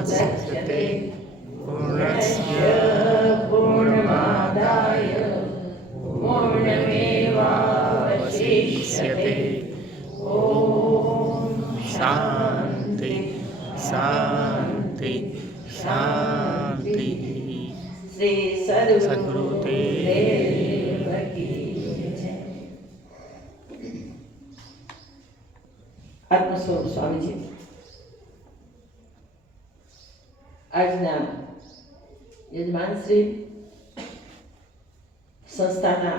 पूर्णमुदच्यते पूर्णस्य पूर्णमादाय पूर्णमेवावशिष्यते। ओम शांति शांति शांति। श्री सद्गुरुदेव की जय। आत्मस्वरूप स्वामीजी આજના યજમાન શ્રી સંસ્થાના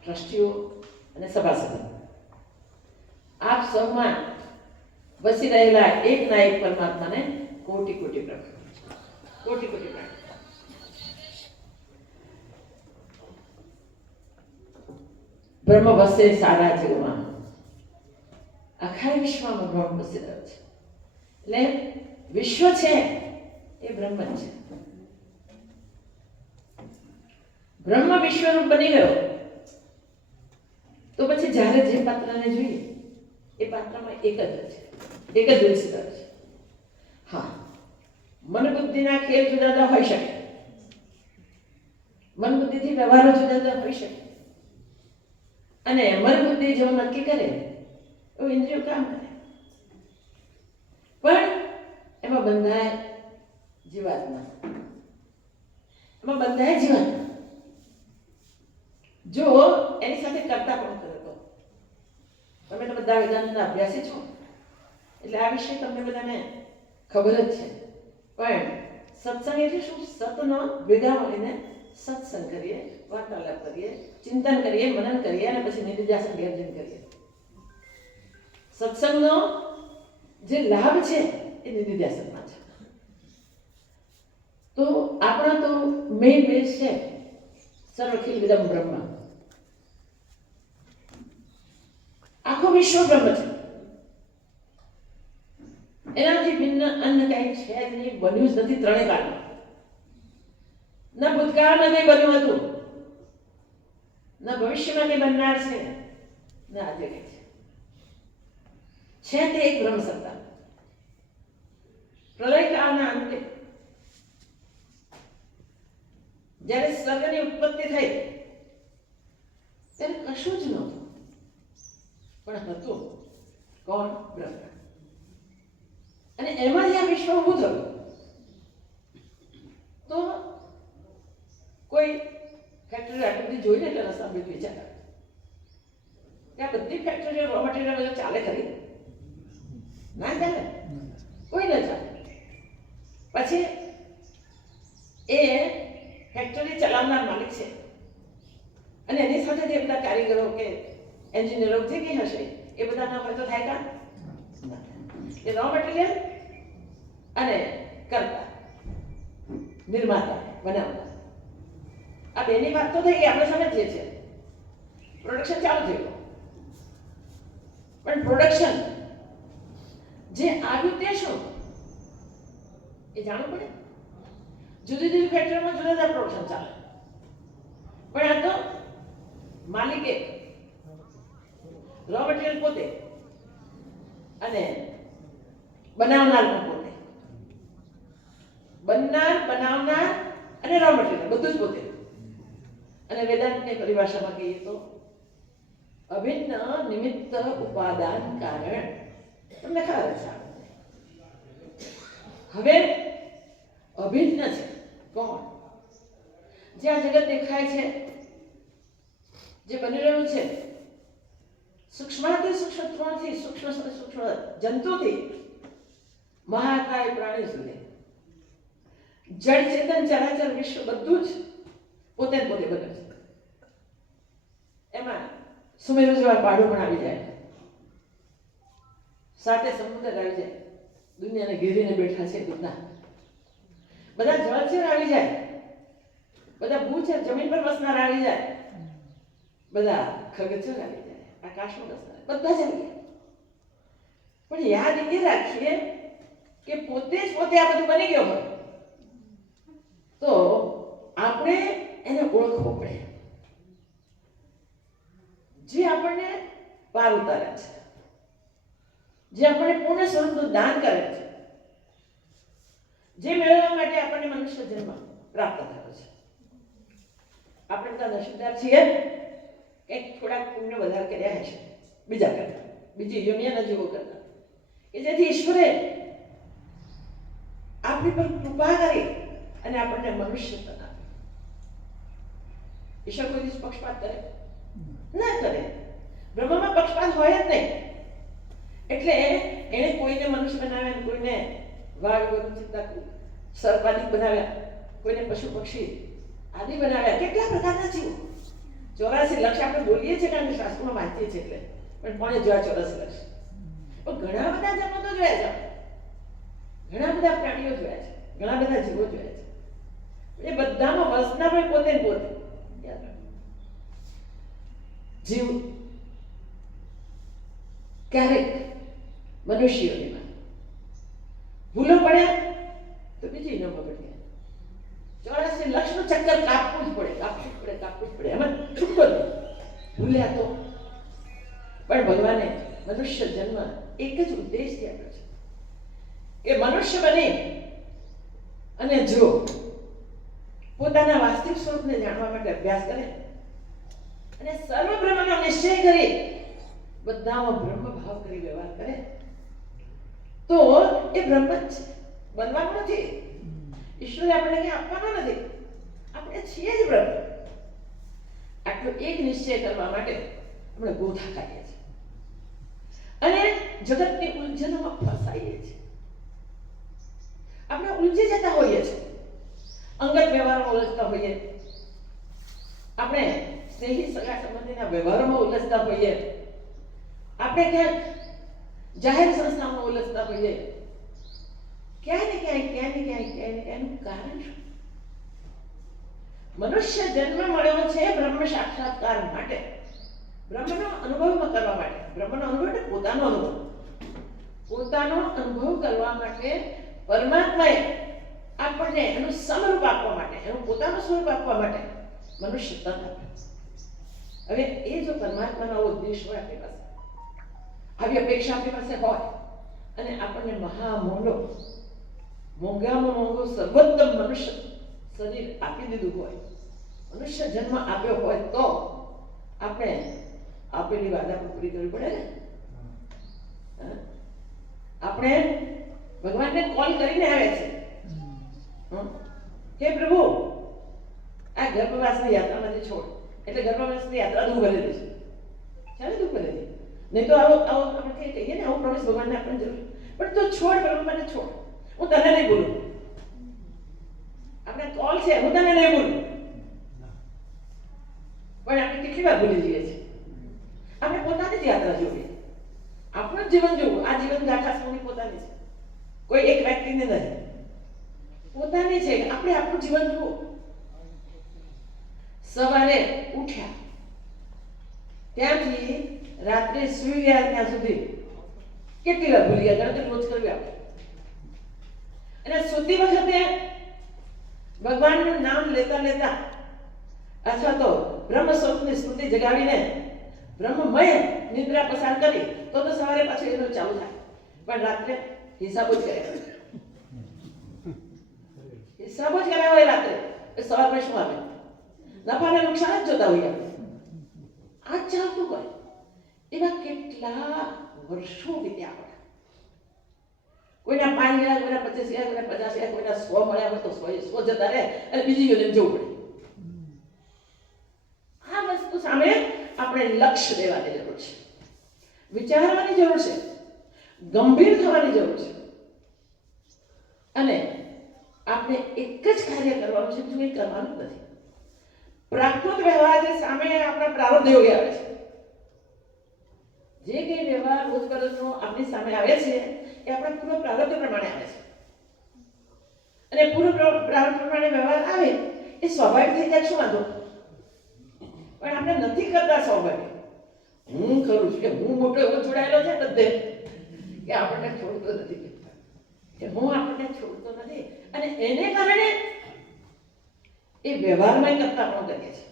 ટ્રસ્ટીઓ અને સભાસદો, આપ સૌમાં વસી રહેલા એકના એક પરમાત્માને કોટી કોટી પ્રણામ, કોટી કોટી પ્રણામ. બ્રહ્મ વસે સારા જીવમાં, આખા વિશ્વમાં બ્રહ્મ વસી રહ્યો છે. એટલે વિશ્વ છે એ બ્રહ્મ છે. બ્રહ્મ વિશ્વરૂપ બની ગયો તો પછી જ્યારે જે પાત્રને જોઈએ એ પાત્રમાં એક જ છે, એક જ વિકસિત છે. હા, મન બુદ્ધિના ખેલ જુદા જુદા હોઈ શકે, મન બુદ્ધિથી વ્યવહારો જુદા જુદા હોઈ શકે, અને મન બુદ્ધિ જેવું નક્કી કરે એવું ઇન્દ્રિયો કામ કરે. પણ એમાં બંધાય જીવાત્મા, એમાં બંધાય જીવાત્મા. જો એની સાથે કરતા પણ કરે તો તમે તો બધા વેદાંતના અભ્યાસી છો એટલે આ વિશે તમને બધાને ખબર જ છે. પણ સત્સંગ એટલે શું? સતનો ભેગા મળીને સત્સંગ કરીએ, વાર્તાલાપ કરીએ, ચિંતન કરીએ, મનન કરીએ અને પછી નિધિધ્યાસન ઘેર જઈને કરીએ. સત્સંગનો જે લાભ છે એ નિધિધ્યાસનમાં છે. તો આપણા તો મેઇન બેઝ છે સર્વખિલ વિદમ બ્રહ્મ. આખો વિશ્વ બ્રહ્મ છે, એનાથી ભિન્ન અન્ય કંઈ છે જ નહીં, બન્યું જ નથી ત્રણેય કાળમાં. ના ભૂતકાળમાં કંઈ બન્યું હતું, ના ભવિષ્યમાં કંઈ બનનાર છે, ના આજે કંઈ છે તે એક બ્રહ્મ સત્તા. પ્રલયકાળના અંતે જ્યારે સર્વની ઉત્પત્તિ થઈ ત્યારે કશું જ નહોતું, પણ હતું કોણ? બ્રહ્મ. અને એમાંથી આ વિશ્વ ઊભું થયું. તો કોઈ ફેક્ટરી આટલી બધી જોઈને એટલે રસ્તા બધી વિચાર આવે કે આ બધી ફેક્ટરીઓ રો મટીરિયલ ચાલે ખરી? ના ચાલે, કોઈ ના ચાલે. પછી એ ફેક્ટરી ચલાવનાર માલિક છે અને એની સાથે જે બધા કારીગરો કે એન્જિનિયરો જે કંઈ હશે એ બધા ના હોય તો થાય કા? એ રો મટીરિયલ અને કરતા નિર્માતા બનાવતા આ બેની વાત તો થઈ ગઈ, આપણે સમજીએ છીએ. પ્રોડક્શન ચાલુ થયું, પણ પ્રોડક્શન જે આવ્યું તે શું એ જાણવું પડે. જુદી જુદી ફેક્ટરીમાં જુદા જુદા પ્રોડક્શન ચાલે, પણ આ તો માલિક એક, રો મટીરિયલ પોતે અને બનાવનાર પણ પોતે. બનનાર, બનાવનાર અને રો મટીરિયલ બધું જ પોતે. અને વેદાંતની પરિભાષામાં કહીએ તો અભિન્ન નિમિત્ત ઉપાદાન કારણ. તમને ખબર છે હવે અભિન્ન છે કોણ? જે આ જગત દેખાય છે, જે બની રહ્યું છે, સૂક્ષ્માતિ સૂક્ષ્મ ત્રણથી સૂક્ષ્મ સૂક્ષ્મ જંતુથી મહાકાય પ્રાણી સુધી જળ ચેતન ચરાચર વિશ્વ બધું જ પોતે પોતે બને છે. એમાં સુમેરુ જેવા પાડો પણ આવી જાય, સાથે સમુદ્ર આવી જાય, દુનિયાને ઘેરીને બેઠા છે બધા, બધા જળચર આવી જાય, બધા ભૂચર જમીન પર વસનાર આવી જાય, બધા ખગચર આવી જાય, આકાશમાં વસનાર બધા જ આવી જાય. પણ યાદ એ રાખીએ કે પોતે જ પોતે આ બધું બની ગયો હોય તો આપણે એને ઓળખવો પડે. જે આપણને પાર ઉતારે છે, જે આપણને પૂર્ણ સ્વરૂપનું દાન કરે છે, જે મેળવવા માટે આપણને મનુષ્ય જન્મ પ્રાપ્ત થયો છે. આપણે બધા નસીબદાર છીએ કંઈક થોડાક પુણ્ય વધારે કર્યા છે બીજા કરતા, બીજી યુનિયન જીવો કરતા, કે જેથી ઈશ્વરે આપણી પર કૃપા કરી અને આપણને મનુષ્ય તન આપે. ઈશ્વર કોઈ દિવસ પક્ષપાત કરે ના કરે. બ્રહ્મમાં પક્ષપાત હોય જ નહીં. એટલે એને કોઈને મનુષ્ય બનાવ્યા, કોઈને વાઘ ચિંતા સર્પાદિક બનાવ્યા, કોઈને પશુ પક્ષી આદિ બનાવ્યા, કેટલા પ્રકારના જીવો. 84 લક્ષ આપણે બોલીએ છીએ કારણ કે શાસ્ત્રોમાં વાંચીએ છીએ એટલે, પણ કોને જોયા 84 લક્ષ? પણ ઘણા બધા જન્મો તો જોયા છે, ઘણા બધા પ્રાણીઓ જોયા છે, ઘણા બધા જીવો જોયા છે. એ બધામાં વસના પણ પોતે ને પોતે જીવ ક્યારેક મનુષ્યોમાં ભૂલો પડ્યા તો બીજી ન બગડે. 84 લક્ષનું ચક્કર કાપવું જ પડે, કાપવું જ પડે, કાપવું જ પડે. એમાં છૂટકો જ ભૂલ્યા તો પણ ભગવાને મનુષ્ય જન્મ એક જ ઉદ્દેશથી આપ્યો છે કે મનુષ્ય બને અને જો પોતાના વાસ્તવિક સ્વરૂપને જાણવા માટે અભ્યાસ કરે અને સર્વ બ્રહ્મનો નિશ્ચય કરી બધામાં બ્રહ્મ ભાવ કરી વ્યવહાર કરે તો એ બ્રહ્મ જ છે, બનવાનું નથી. ઈશ્વરે આપણને કંઈ આપવાનો નથી, આપણે છીએ જ બ્રહ્મ. આટલો એક નિશ્ચય કરવા માટે આપણે ગોથા કાઢીએ છીએ અને જગતની ઉલઝનોમાં ફસાઈએ છીએ. આપણે ઉલઝી જતા હોઈએ છીએ, અંગત વ્યવહારમાં ઉલઝતા હોઈએ, આપણે સ્નેહી સગા સંબંધીના વ્યવહારોમાં ઉલઝતા હોઈએ, આપણે ક્યાંક જાહેર સંસ્થાઓમાં ઉલઝતા હોઈએ. ક્યાંયનું કારણ શું? મનુષ્ય જન્મ મળ્યો છે બ્રહ્મ સાક્ષાત્કાર માટે, બ્રહ્મનો અનુભવ કરવા માટે. બ્રહ્મનો અનુભવ એટલે પોતાનો અનુભવ, પોતાનો અનુભવ કરવા માટે પરમાત્માએ આપણને એનું સમરૂપ આપવા માટે, એનું પોતાનું સ્વરૂપ આપવા માટે મનુષ્ય તન આપ્યું. હવે એ જો પરમાત્માનો ઉદ્દેશ હોય આપણી પાસે, આવી અપેક્ષા આપણી પાસે હોય અને આપણને મોંઘામાં મોંઘો સર્વોત્તમ મનુષ્ય શરીર આપી દીધું હોય, મનુષ્ય જન્મ આપ્યો હોય, તો આપણે આપેલી વાદા પણ પૂરી કરવી પડે ને. આપણે ભગવાનને કોલ કરીને આવે છે, હે પ્રભુ આ ગર્ભવાસની યાત્રામાંથી છોડ. એટલે ગર્ભવાસની યાત્રા દૂર ભરેલી છે, ચાલે દૂર ભરેલી. નહીં તો આવો આપણે કહીએ ને, આવું પ્રોમિસ ભગવાનને આપણને જરૂર, પણ તો છોડ બ્રહ્મને છોડ, હું તને નહીં બોલું. આપણે કોલ છે, હું તને નહીં બોલું. પણ આપણે કેટલી વાર ભૂલી જઈએ છીએ. આપણે પોતાની જ યાત્રા જોવી, આપણું જીવન જોવું. આ જીવન ગાથા સૌની પોતાની છે, કોઈ એક વ્યક્તિને નથી, પોતાની છે. આપણે આપણું જીવન જુઓ. સવારે ઉઠ્યા ત્યાંથી રાત્રે સુઈ ગયા ત્યાં સુધી કેટલી વાર ભૂલી ગયા? ગણતરી રોજ કરવી આપણે. અને સુતી વખતે ભગવાનનું નામ લેતા લેતા અથવા તો બ્રહ્મ સ્વરૂપની સ્મૃતિ જગાવીને બ્રહ્મમય નિદ્રા પસાર કરી તો સવારે પાછું એનું ચાલુ થાય. પણ રાત્રે હિસાબો જ કર્યા હોય રાત્રે. સવારમાં શું આવે? નફાને નુકસાન જ જોતા હોઈએ આપણે. આ ચાલતું હોય. એવા કેટલા વર્ષો વીત્યા હોય. કોઈના 5 ગયા, કોઈના 25 ગયા, કોઈના 50 ગયા, કોઈના 100 મળ્યા હોય તો 100 જતા રહે અને બીજી યોજના જવું પડે. આ વસ્તુ સામે આપણે લક્ષ્ય દેવાની જરૂર છે, વિચારવાની જરૂર છે, ગંભીર થવાની જરૂર છે. અને આપણે એક જ કાર્ય કરવાનું છે, બીજું કંઈ કરવાનું નથી. પ્રાકૃત વ્યવહાર જે સામે આપણા પ્રારબ્ધ યોગે આવે છે, જે કંઈ વ્યવહાર રોજબરોજનો આપણી સામે આવે છે એ આપણા પૂર્વ પ્રારબ્ધ પ્રમાણે આવે છે. અને પૂર્વ પ્રારબ્ધ પ્રમાણે વ્યવહાર આવે એ સ્વાભાવિક થઈ જાય, શું વાંધો? પણ આપણે નથી કરતા સ્વાભાવિક. હું કરું છું કે હું મોટો એવો જોડાયેલો છે બધે કે આપણને છોડતો નથી, કે હું આપણને છોડતો નથી. અને એને કારણે એ વ્યવહારમાં કરતા પણ કરીએ છીએ.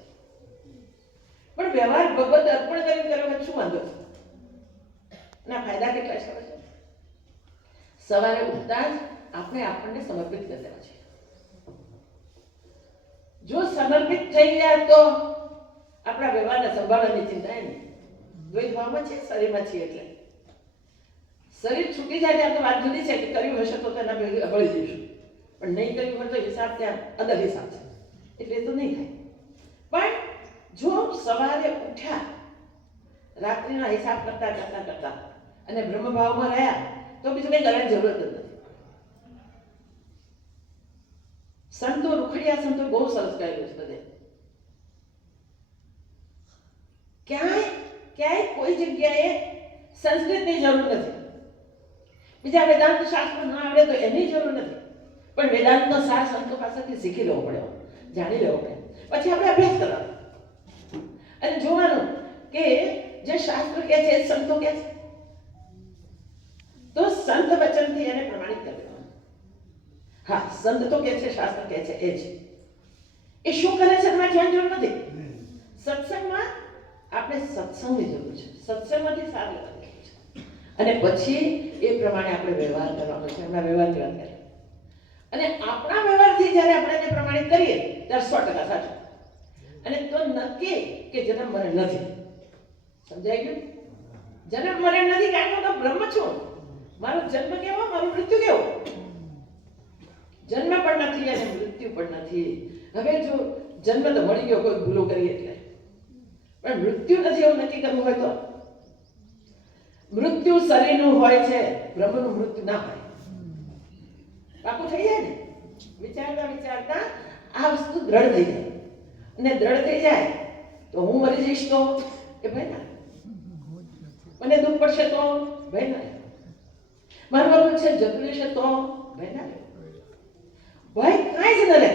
પણ વ્યવહાર ભગવત અર્પણ કરીને કર્યો શું વાંધો છે? એના ફાયદા કેટલા છે? સવારે ઉઠતા જ આપણે આપણને સમર્પિત કરી દેવા છે. જો સમર્પિત થઈ ગયા તો આપણા વ્યવહારને સંભાળવાની ચિંતા નહીં. દ્વૈત ભાવમાં છે, શરીરમાં છીએ એટલે શરીર છૂટી જાય ત્યાં તો વાત જુદી છે કે કર્યું હશે તો તેના ભેગી અભળી જઈશું, પણ નહીં કર્યું હોય તો હિસાબ ત્યાં અદર હિસાબ છે, એટલે તો નહીં થાય. પણ જો સવારે ઉઠ્યા રાત્રિના હિસાબ કરતા કરતા કરતા અને બ્રહ્મભાવમાં રહ્યા તો બીજું કંઈ કરવાની જરૂર જ નથી. સંતો રૂખડિયા સંતો બહુ સરસ કહેલું છે બધે. ક્યાંય કોઈ જગ્યાએ સંસ્કૃતની જરૂર નથી. બીજા વેદાંત શાસ્ત્ર ના આવડે તો એની જરૂર નથી, પણ વેદાંતનો સાર સંતો પાસેથી શીખી લેવો પડે, જાણી લેવો પડે, પછી આપણે અભ્યાસ કરવાનો અને જોવાનું કે જે શાસ્ત્ર કહે છે એ સંતો કહે છે તો સંત વચનથી એને પ્રમાણિત કરી દેવાનું. હા, સંત તો કહે છે, શાસ્ત્ર કહે છે એ જ. એ શું કરે છે તમારે જોવાની જરૂર નથી. સત્સંગમાં આપણે સત્સંગની જરૂર છે, સત્સંગમાંથી સાર લેવાની જરૂર છે અને પછી એ પ્રમાણે આપણે વ્યવહાર કરવાનો છે. હમણાં વ્યવહારની વાત કરીએ અને આપણા વ્યવહારથી જ્યારે આપણે એને પ્રમાણિત કરીએ ત્યારે 100% સાચું. અને તો નક્કી કે જન્મ મરણ નથી. સમજાઈ ગયું? જન્મ મરણ નથી, કારણ કે હું તો બ્રહ્મ છું. મારો જન્મ કેવો, મારું મૃત્યુ કેવો? જન્મ પણ નથી અને મૃત્યુ પણ નથી. હવે જો જન્મ તો મળી ગયો કોઈ ભૂલો કરી એટલે, પણ મૃત્યુ નથી એવું નક્કી કરવું હોય તો મૃત્યુ શરીરનું હોય છે, બ્રહ્મનું મૃત્યુ ના હોય. પાકું થઈ જાય ને. વિચારતા વિચારતા આ વસ્તુ દ્રઢ થઈ જાય અને દ્રઢ થઈ જાય તો હું મરી જઈશ તો એ ભાઈ ના, મને દુઃખ પડશે તો ભાઈ ના, મારું બાબુ છે જતું રહેશે તો ભાઈ ના, ભાઈ કાંઈ જ ન રહે.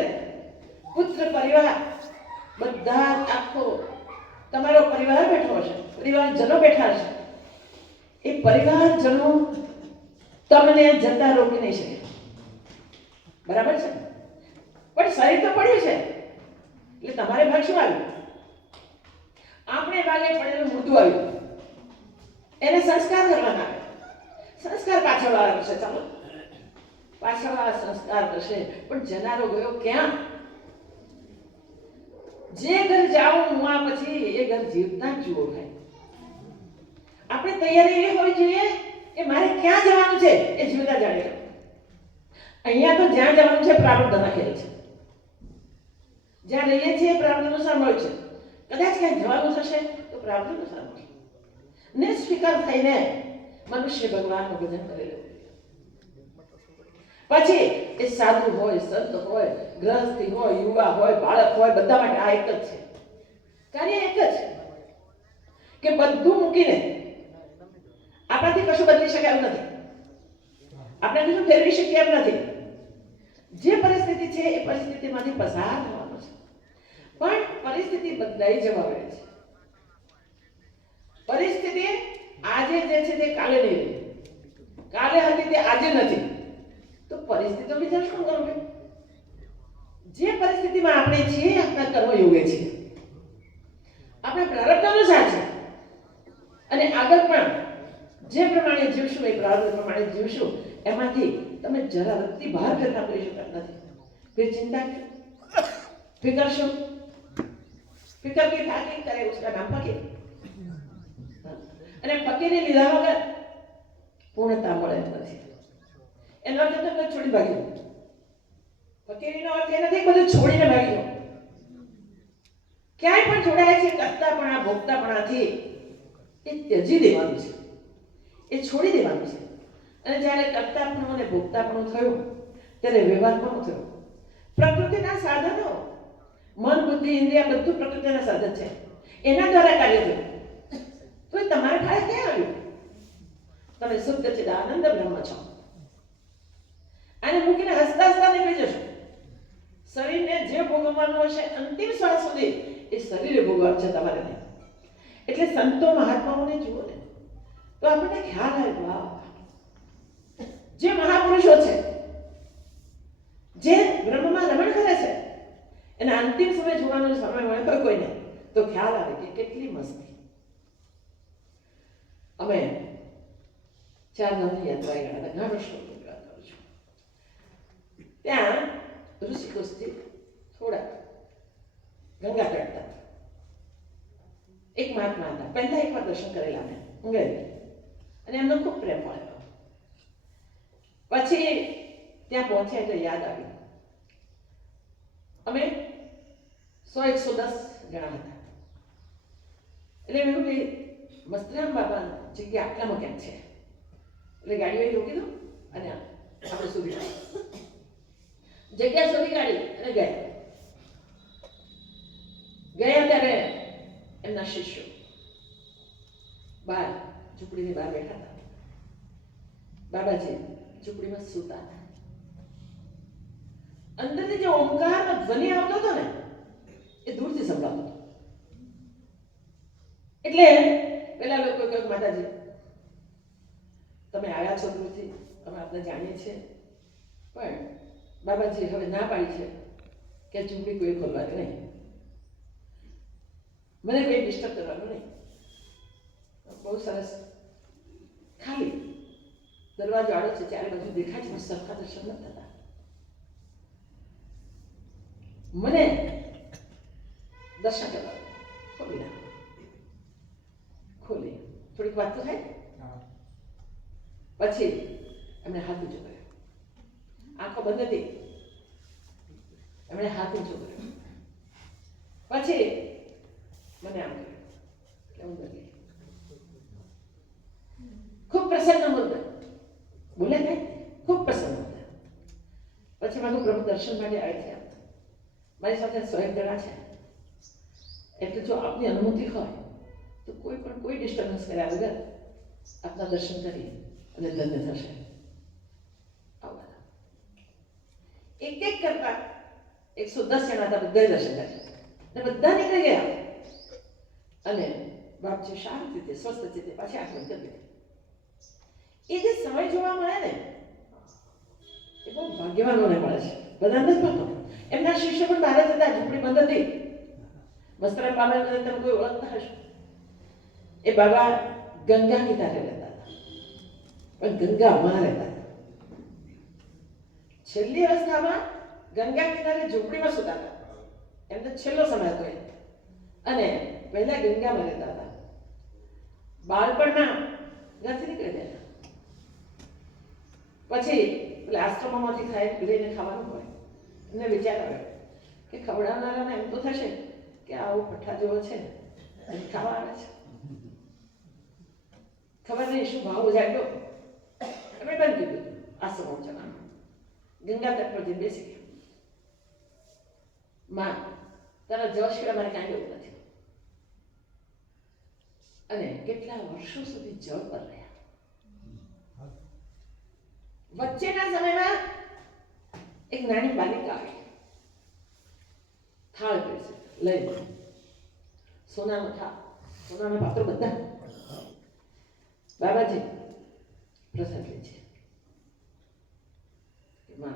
પુત્ર પરિવાર બધા આખો તમારો પરિવાર બેઠો હશે, પરિવારજનો બેઠા હશે. એ પરિવારજનો તમને જતા રોકી નહીં શકે, બરાબર છે? પણ શરીર તો પડ્યું છે એટલે તમારે ભાગ શું આવ્યું? આપણે ભાગે પડેલું મૃત્યુ આવ્યું, એને સંસ્કાર કરવાના આવે. સંસ્કાર પાછળ વાળા કરશે, ચાલો પાછળ વાળા સંસ્કાર કરશે, પણ જનારો ગયો ક્યાં? જે ઘર જાઉં હું આ પછી એ ઘર જીવતા જ જુઓ ભાઈ. આપણે તૈયારી એવી હોવી જોઈએ કે મારે ક્યાં જવાનું છે એ જીવતા જાણી લો. અહીંયા તો જ્યાં જવાનું છે પ્રારબ્ધ નાખેલ છે, જ્યાં રહીએ છીએ પ્રારબ્ધ અનુસાર મળે છે. કદાચ ક્યાંય જવાનું થશે તો પ્રારબ્ધ અનુસાર મળશે. નિસ્ફિકર થઈને મનુષ્ય ભગવાનનું ભજન કરી લેવું. પછી એ સાધુ હોય, સંત હોય, ગ્રહસ્થી હોય, યુવા હોય, બાળક હોય, બધા માટે આ એક જ છે. કાર્ય એક જ કે બધું મૂકીને આપણાથી કશું બદલી શકે એમ નથી, આપણે કશું ફેરવી શકીએ એમ નથી. જે પરિસ્થિતિ છે એ પરિસ્થિતિમાંથી પસાર થવાનું છે, પણ પરિસ્થિતિ બદલાઈ જવા મળે છે. પરિસ્થિતિ આજે જે છે તે કાલે નહીં રહે, કાલે હતી તે આજે નથી. તો પરિસ્થિતિનો વિચાર શું કરવો? જે પરિસ્થિતિમાં આપણે છીએ આપણા કર્મ યોગે છીએ, આપણે પ્રારબ્ધ અનુસાર છે અને આગળ પણ જે પ્રમાણે જીવશું એ પ્રારબ્ધ પ્રમાણે જીવશું. એમાંથી તમે જરા રત્તી બહાર ફેરફાર કરી શકતા નથી. फिर चिंता क्यों? फिकर शो? फिकर की ठाकी करे उसका नाम फकीर. અને ફકીરી લીધા વગર પૂર્ણતા મળે નથી. એનો અર્થ તમે છોડી ભાગી દો. ફકીરીનો અર્થ એ નથી બધું છોડીને ભાગી દો. ક્યાંય પણ જોડાય છે કરતાપણા ભોગતાપણાથી એ ત્યજી દેવાનું છે, એ છોડી દેવાનું છે. અને જ્યારે કરતાપણું અને ભોગતાપણું થયું ત્યારે વ્યવહાર પણ થયો. પ્રકૃતિના સાધનો મન, બુદ્ધિ, ઇન્દ્રિય બધું પ્રકૃતિના સાધન છે, એના દ્વારા કાર્ય થયું. તો એ તમારા ઠાળે ક્યાં આવ્યું? તમે શુદ્ધ ચિદાનંદ બ્રહ્મ છો. આને મૂકીને હસતા હસતા નીકળી જશો. શરીરને જે ભોગવવાનું હશે અંતિમ શ્વાસ સુધી એ શરીરે ભોગવવાનું છે તમારે નહીં. એટલે સંતો મહાત્માઓને જુઓ ને તો આપણને ખ્યાલ આવે, વાહ, જે મહાપુરુષો છે, જે બ્રહ્મમાં રમણ કરે છે, એના અંતિમ સમય જોવાનો સમય મળે હોય કોઈને તો ખ્યાલ આવે કે કેટલી મસ્તી. અમે 4 ધામની યાત્રાએ ગયા હતા, ઘણા વર્ષો વાત કરું છું. ત્યાં ઋષિકોશથી થોડા ગંગા તટતા એક મહાત્મા હતા. પહેલા એકવાર દર્શન કરેલા મેં ગઈ અને એમનો ખૂબ પ્રેમ મળ્યો. પછી ત્યાં પહોંચ્યા એટલે યાદ આવ્યું અમે 100-110 જણા હતા. એટલે મેં કહ્યું મસ્તરામ બાબા જગ્યા આટલામાં કેમ છે? એટલે ગાડીઓ રોકી દો અને આપણે શોધી જગ્યા શોધી કાઢી અને ગયા ત્યારે એમના શિષ્યો બહાર ઝૂંપડીની બહાર બેઠા હતા. બાબાજી ઝૂંપડીમાં સૂતા હતા. અંદરથી જે ઓમકારનો ધ્વનિ આવતો હતો ને એ દૂરથી સંભળાતો હતો. એટલે પેલા લોકો કહ્યું માતાજી તમે આવ્યા છો દૂરથી, અમે આપણે જાણીએ છીએ, પણ બાબાજી હવે ના પાડી છે કે ઝૂંપડી કોઈ ખોલવાની નહીં, મને કોઈ ડિસ્ટર્બ કરવાનું નહીં. બહુ સરસ ખાલી દરવાજો આડો છે, ચારે બાજુ દેખાય છે, પણ સરખા દર્શન નથી થતા. મને દર્શન કરવા ખોલી નાખ. ખોલી થોડીક વાત તો થાય. પછી એમણે હાથ ઊંચો કર્યો. આંખો બંધ હતી, એમણે હાથ ઊંચો કર્યો. પછી મને આમ કર્યું કે હું ગઈ. ખૂબ પ્રસન્ન મુદ્દા બોલે કઈ, ખૂબ પ્રસન્ન મુદ્દા. પછી મારું પ્રભુ દર્શન માટે આવી છે. મારી સાથે 100 જણા છે. એટલે જો આપની અનુમતિ હોય તો કોઈ ડિસ્ટર્બન્સ કર્યા વગર આપના દર્શન કરી અને ધન્ય થશે. આવા એક કરતા 110 જણા હતા. બધા દર્શન કર્યા અને બધા નીકળી ગયા અને બાપજી શાંત રીતે સ્વસ્થ રીતે પાછી આંખ બંધ કરી દીધી. એ જે સમય જોવા મળે ને એ બહુ ભાગ્યવાનોને મળે છે, બધાને નથી મળતો. એમના શિષ્ય પણ બહાર હતા, ઝૂંપડી બંધ હતી. મસ્તરામ બાબા તમે કોઈ ઓળખતા હશો. એ બાબા ગંગા કિનારે રહેતા હતા, પણ ગંગામાં રહેતા હતા. છેલ્લી અવસ્થામાં ગંગા કિનારે ઝૂંપડીમાં સૂતા હતા. એમને છેલ્લો સમય હતો અને પહેલા ગંગામાં રહેતા હતા. બાળપણમાં ઘરથી નીકળી ગયા. પછી પેલા આશ્રમોમાંથી લઈને ખાવાનું હોય. એમને વિચાર આવ્યો કે ખવડાવનારાને એમ તો થશે કે આવું પઠ્ઠા જેવો છે અને ખાવા આવે છે. ખબર નહીં શું ભાવ જાગ્યો. અમે બંધ કીધું આશ્રમો જવાનું. ગંગા તટ પર જઈને બેસી ગયા. માં તારા જળ સિવાય મારે કાંઈ એવું નથી. અને કેટલા વર્ષો સુધી જળ પર રહ્યા. વચ્ચેના સમયમાં એક નાની બાલિકા આવી, થાળ પીરસે લઈ સોનાના પાત્રો બધા. બાબાજી प्रसाद लीजिए। माँ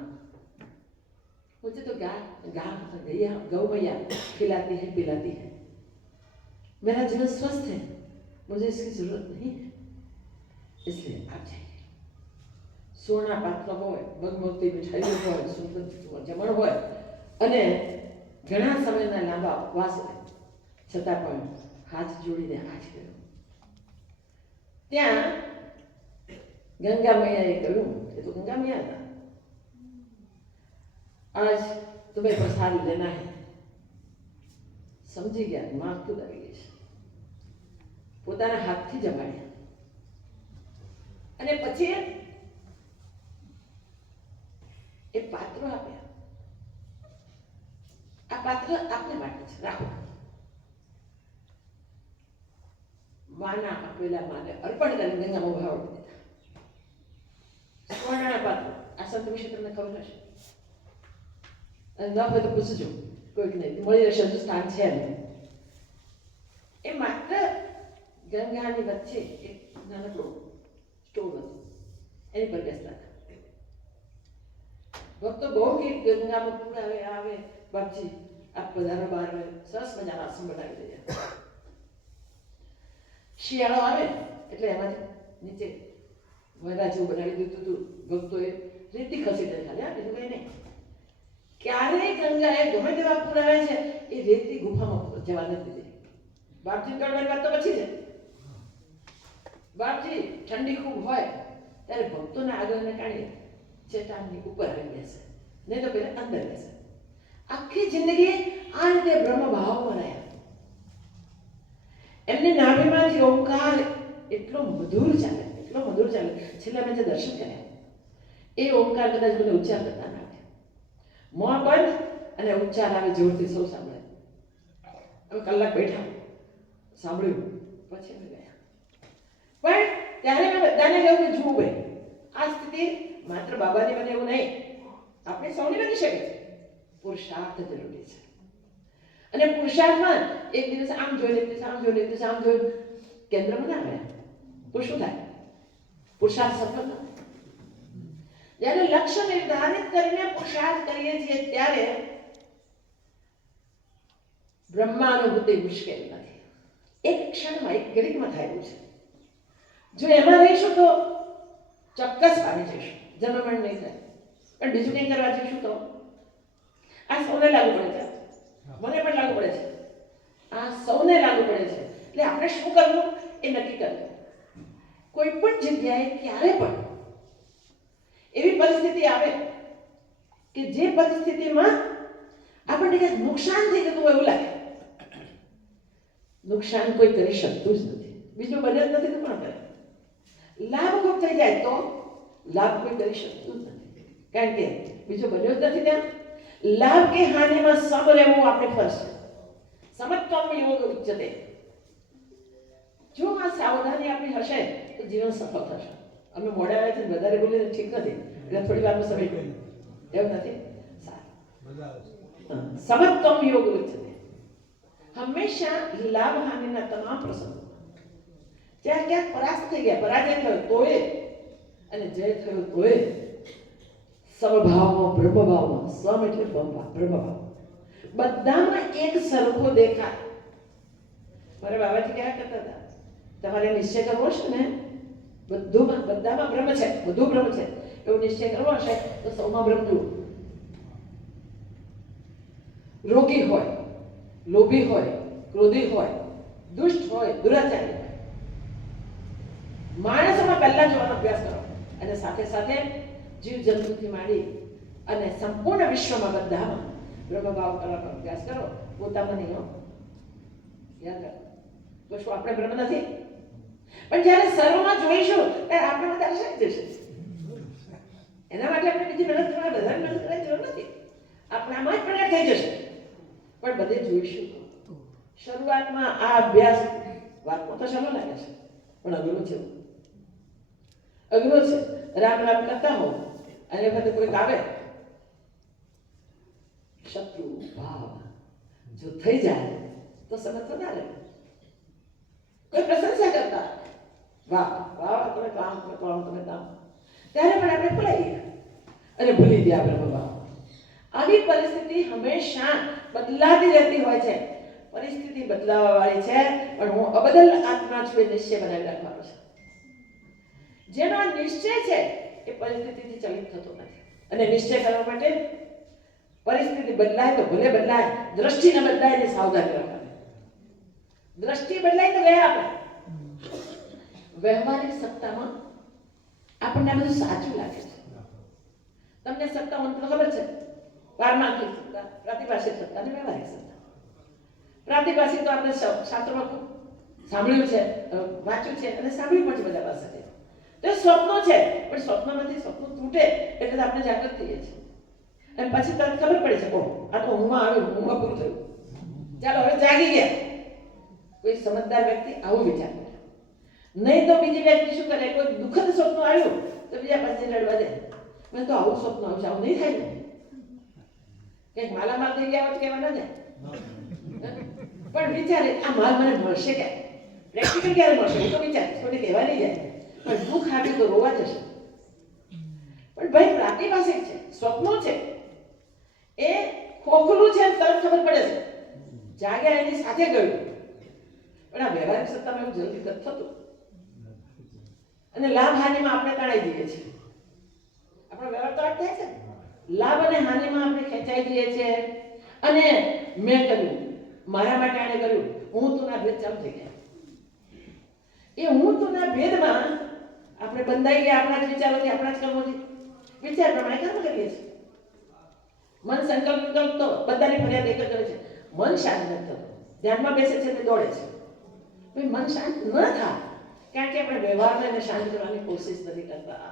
मुझे तो गैया गौ मैया खिलाती है पिलाती है, मेरा जीवन स्वस्थ है, मुझे इसकी जरूरत नहीं है, इसलिए आप जाइए। सोना पात्र હોય, ભગમોતી મીઠાઈઓ હોય, સુગંધ જમણ હોય અને ઘણા સમયના લાંબા ઉપવાસ હોય, છતાં પણ હાથ જોડીને હાથ કર્યો। ત્યાં गंगा मैया ये कहूँ ये तो गंगा मैया था, आज तुम्हें प्रसाद लेना है। समझी गया माँ खुद આવી ગઈ છે, પોતાના હાથથી જમાડ્યા અને પછી એ પાત્ર આપ્યા। આ પાત્ર આપને માટે છે, રાખો। માના આપેલા માને અર્પણ કરીને ગંગામાં ભાવ દીધા। સ્વર્ણના પાત્ર આ સંત વિશે તમને ખબર હશે, અને ન હોય તો પૂછજો કોઈકને, મળી રહેશે, હજુ સ્થાન છે એમ। એ માત્ર ગંગાની વચ્ચે એક નાનકડો સ્ટોર હતો, એની પર બેસતા હતા। ભક્તો બહુ કે ગંગામાં પૂર આવે આવે બાપજી આપ પધારો બહાર આવે, સરસ મજાના આસન બનાવી દઈએ। શિયાળો આવે એટલે એમાંથી નીચે વરા જેવું બનાવી દીધું હતું ભક્તોએ, રેતી ખસી દે ખાલી, બીજું કંઈ નહીં। ક્યારેય ગંગાએ ગમે તેવા પૂર આવે છે એ રેતી ગુફામાં જવા નથી દીધી. બાપજી કડવાની વાત તો પછી છે. બાપજી ઠંડી ખૂબ હોય ત્યારે ભક્તોના આગળને કાઢી ચેટાનની ઉપર આવી બેસે, નહીં તો પેલા અંદર બેસે. આખી જિંદગી આ રીતે બ્રહ્મ ભાવમાં રહ્યા. એમની નાભીમાંથી ઓમકાર એટલો મધુર ચાલે, એટલો મધુર ચાલે. છેલ્લે અમે જે દર્શન કર્યા એ ઓમકાર કદાચ મને ઉચ્ચાર કરતા ના આવે. મોં બંધ અને ઉચ્ચાર આવે જોરથી, સૌ સાંભળે. અમે કલાક બેઠા સાંભળ્યું, પછી અમે ગયા. પણ ત્યારે મેં બધાને કહ્યું કે જુઓ ભાઈ, આ સ્થિતિ માત્ર બાબાની મને એવું નહીં, આપણે સૌની બની શકે છે. પુરુષાર્થ જરૂરી છે. અને પુરુષાર્થમાં એક દિવસ આમ જોઈને, એક દિવસ આમ જોઈને, એક દિવસ આમ જોઈને કેન્દ્રમાં ના આવે તો શું થાય? પુરુષાર્થ સફળ ના થાય. જ્યારે લક્ષ્ય નિર્ધારિત કરીને પુરુષાર્થ કરીએ છીએ ત્યારે બ્રહ્માનુભૂતિ મુશ્કેલ નથી. એક ક્ષણમાં, એક ઘડીમાં થાય છે. જો એમાં રહીશું તો ચોક્કસ પામી જઈશું, જન્મમરણ નહીં થાય. પણ બીજું કંઈ કરવા જઈશું તો આ સૌને લાગુ પડે છે, મને પણ લાગુ પડે છે, આ સૌને લાગુ પડે છે. એટલે આપણે શું કરવું એ નક્કી કરવું. કોઈ પણ જગ્યાએ ક્યારે પણ એવી પરિસ્થિતિ આવે કે જે પરિસ્થિતિમાં આપણને કંઈક નુકસાન થઈ જતું હોય એવું લાગે. નુકસાન કોઈ કરી શકતું જ નથી, બીજું બને જ નથી તો કોણ કરે? લાભ ખૂબ થઈ જાય તો લાભ કોઈ કરી શકતું જ નથી, કારણ કે બીજો બન્યો જ નથી. ત્યાં લાભ કે હાનિમાં સમ રહેવું આપણે ફરજ છે. સમત્વમ યોગ ઉચ્ચતે. જો આ સાવધાની આપણી હશે તો જીવન સફળ થશે. અમે મોડા આવે છે વધારે બોલીને ઠીક નથી, એટલે થોડી વારનો સમય કહ્યું એવું નથી. સારું, સમત્વમ યોગ ઉચ્ચતે. હંમેશા લાભ હાનિના તમામ પ્રસંગો જ્યાં ક્યાંક પરાસ્ત થઈ ગયા, પરાજય થયો તોય અને જય થયો તોય સમભાવમાં, બ્રહ્મભાવમાં, સમ એટલે બ્રહ્મભાવ, બધામાં એક સરખો દેખાય. મારા બાબાજી કહેવા કરતા હતા, તમારે નિશ્ચય કરવો છે ને બધામાં બ્રહ્મ છે, બધું બ્રહ્મ છે, એવો નિશ્ચય કરવો હશે તો સૌમાં બ્રહ્મ જુઓ. રોગી હોય, લોભી હોય, ક્રોધી હોય, દુષ્ટ હોય, દુરાચારી હોય, માણસોમાં પહેલા જોવાનો અભ્યાસ કરો અને સાથે સાથે જીવ જંતુથી માંડી અને સંપૂર્ણ વિશ્વમાં બધામાં બ્રહ્મભાવ કરવાનો અભ્યાસ કરો. પોતામાં નહીં હો, યાદ રાખો. તો શું આપણે બ્રહ્મ નથી? પણ જ્યારે સર્વમાં જોઈશું ત્યારે આપણે વધારે શક્તિ જશે. એના માટે આપણે બીજી મહેનત કરવા, વધારે મહેનત કરવાની જરૂર નથી. આપણામાં જ પ્રગટ થઈ જશે. પણ બધે જોઈશું. શરૂઆતમાં આ અભ્યાસ વાતમાં તો સરળ લાગે છે, પણ અઘરો છે. અઘરો છે. રામ રામ કરતા હો અને વખતે કોઈક આવે શત્રુ ભાવ જો થઈ જાય તો સમજ તો ના રહે. કોઈ પ્રશંસા કરતા વાહ વાહ તમે કામ કરો, તમે કામ, ત્યારે પણ આપણે ભૂલાઈ ગયા અને ભૂલી ગયા બ્રહ્મભાવ. આવી પરિસ્થિતિ હંમેશા બદલાતી રહેતી હોય છે. પરિસ્થિતિ બદલાવા વાળી છે, પણ હું અબદલ આત્મા છું એ નિશ્ચય બનાવી રાખવાનો છે. જેનો નિશ્ચય છે એ પરિસ્થિતિથી ચલિત થતો નથી. અને નિશ્ચય કરવા માટે પરિસ્થિતિ બદલાય તો ભલે બદલાય, દ્રષ્ટિ ન બદલાય ને સાવધાની રાખવાની. દ્રષ્ટિ બદલાય તો ગયા આપણે. વ્યવહારિક સત્તામાં આપણને આ બધું સાચું લાગે છે. તમને સત્તા મને તો ખબર છે, પારમાર્થિક સત્તા, પ્રાતિભાષિક સત્તા અને વ્યવહારિક સત્તા. પ્રાતિભાષિક તો આપણે શાસ્ત્રોમાં ખૂબ સાંભળ્યું છે, વાંચ્યું છે અને સાંભળ્યું પણ છે બધા પાસેથી. તો એ સ્વપ્નો છે, પણ સ્વપ્નમાંથી સ્વપ્ન તૂટે એટલે આપણે જાગૃત થઈએ છીએ અને પછી તરત ખબર પડે છે, ઓહ આ તો ઊંઘમાં આવ્યું, ઊંઘમાં પૂરું થયું, ચાલો હવે જાગી ગયા. કોઈ સમજદાર વ્યક્તિ આવું વિચાર કરે. નહીં તો બીજી વ્યક્તિ શું કરે, કોઈ દુઃખદ સ્વપ્ન આવ્યું તો બીજા પાસે લડવા દે, મેં તો આવું સ્વપ્ન આવ્યું છે, આવું નહીં થાય ને. કંઈક માલામાલ થઈ ગયા હોય કહેવા ના જાય, પણ વિચારે આ માલ મને મળશે ક્યારે, પ્રેક્ટિકલ ક્યારે મળશે એ તો વિચાર, થોડી કહેવા નહીં જાય. પણ દુઃખ આવ્યું તો રોવા જશે. પણ ભાઈ પ્રાતિભાષિક છે, સ્વપ્નો છે, એ ખોખલું છે, તરત ખબર પડે છે, જાગ્યા એની સાથે ગયું. પણ આ વ્યવહારિક સત્તામાં એવું જલ્દી થતું અને લાભ હાનિમાં આપણે તણાઈ દઈએ છીએ. આપણો વ્યવહાર તો અટ થાય છે. લાભ અને હાનિમાં આપણે ખેંચાઈ જઈએ છીએ અને મેં કર્યું, મારા માટે આને કર્યું, હું તુંના ભેદ ચાલુ થઈ ગયા. એ હું તુંના ભેદમાં આપણે બંધાઈ ગયા આપણા જ વિચારોથી, આપણા જ કર્મોથી. વિચાર પ્રમાણે કર્મ કરીએ છીએ. મન સંકલ્પ વિકલ્પ તો બધાની ફરિયાદ એક જ કરે છે, મન શાંત નથી થતું. ધ્યાનમાં બેસે છે તે દોડે છે. ભાઈ મન શાંત ન થાય કારણ કે આપણે વ્યવહારને એને શાંત કરવાની કોશિશ નથી કરતા.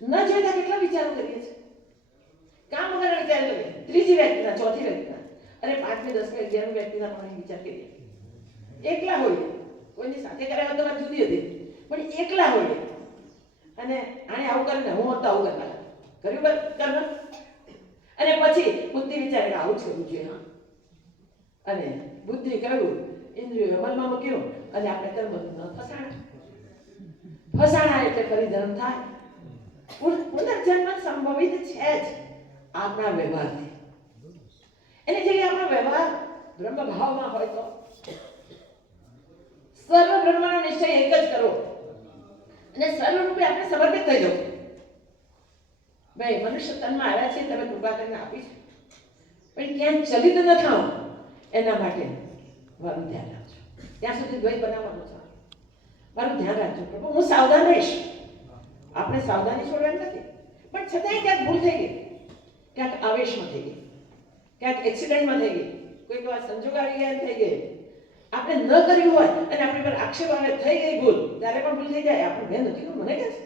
ન જોઈતા કેટલા વિચારો કરીએ છીએ, કામ વગર વિચાર કરીએ. ત્રીજી વ્યક્તિના, ચોથી વ્યક્તિના, અરે 5મી 10મી 11મી વ્યક્તિના પણ વિચાર કરીએ. એકલા હોઈએ, કોઈની સાથે કરાવે તો વાત જુદી હતી, પણ એકલા હોઈએ અને આને આવું કરીને હું હોત તો આવું કરતા કર્યું કર્મ, અને પછી બુદ્ધિ વિચારે કે આવું જ કરવું જોઈએ. હા, અને બુદ્ધિ કહ્યું, ઇન્દ્રિયો અમલમાં મૂક્યું અને આપણે કર્મ ફસાણા એટલે ફરી જન્મ થાય. પુનર્જન્મ સંભવિત છે જ આપણા વ્યવહારથી. એની જગ્યાએ આપણો વ્યવહાર બ્રહ્મ ભાવમાં હોય તો સર્વ બ્રહ્મનો નિશ્ચય એક જ કરો અને સર્વરૂપે આપણે સમર્પિત થઈ જવું. ભાઈ મનુષ્ય તનમાં આવ્યા છે, તમે કૃપા કરીને આપી છે, પણ ક્યાંક ચલિત ન થાવ એના માટે મારું ધ્યાન રાખજો. ત્યાં સુધી દ્વૈત બનાવવાનો છે. મારું ધ્યાન રાખજો પ્રભુ, હું સાવધાન રહીશ. આપણે સાવધાની છોડવાની નથી, પણ છતાંય ક્યાંક ભૂલ થઈ ગઈ, ક્યાંક આવેશમાં થઈ ગઈ, ક્યાંક એક્સિડન્ટમાં થઈ ગઈ, કોઈક વાર સંજોગ આવી ગયા થઈ ગઈ. આપણે ન કર્યું હોય અને આપણી પર આક્ષેપ આવે થઈ ગઈ ભૂલ, ત્યારે પણ ભૂલ થઈ જાય. આપણે મેં નથી કર્યું, મને કહે છે.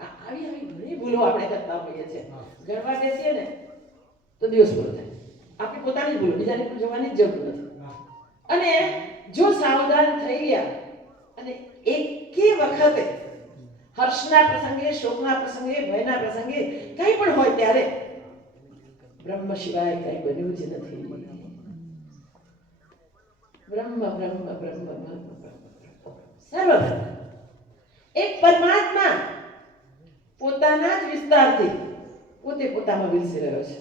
આવી ઘણી ભૂલો આપણે કરતા હોઈએ છીએ. ગણવા બેસીએ ને તો દિવસ પૂરો થાય. આપણે પોતાની ભૂલ, બીજાની ભૂલ જોવાની જ જરૂર નથી. અને જો સાવધાન થઈ ગયા અને એકે વખતે હર્ષના પ્રસંગે, શોકના પ્રસંગે, ભયના પ્રસંગે કંઈ પણ હોય ત્યારે બ્રહ્મ સિવાય કંઈ બન્યું જ નથી. બ્રહ્મ બ્રહ્મ બ્રહ્મ બ્રહ્મ બ્રહ્મ સર્વબ્રહ્મ એક પરમાત્મા પોતાના જ વિસ્તારથી પોતે પોતામાં વિલસી રહ્યો છે.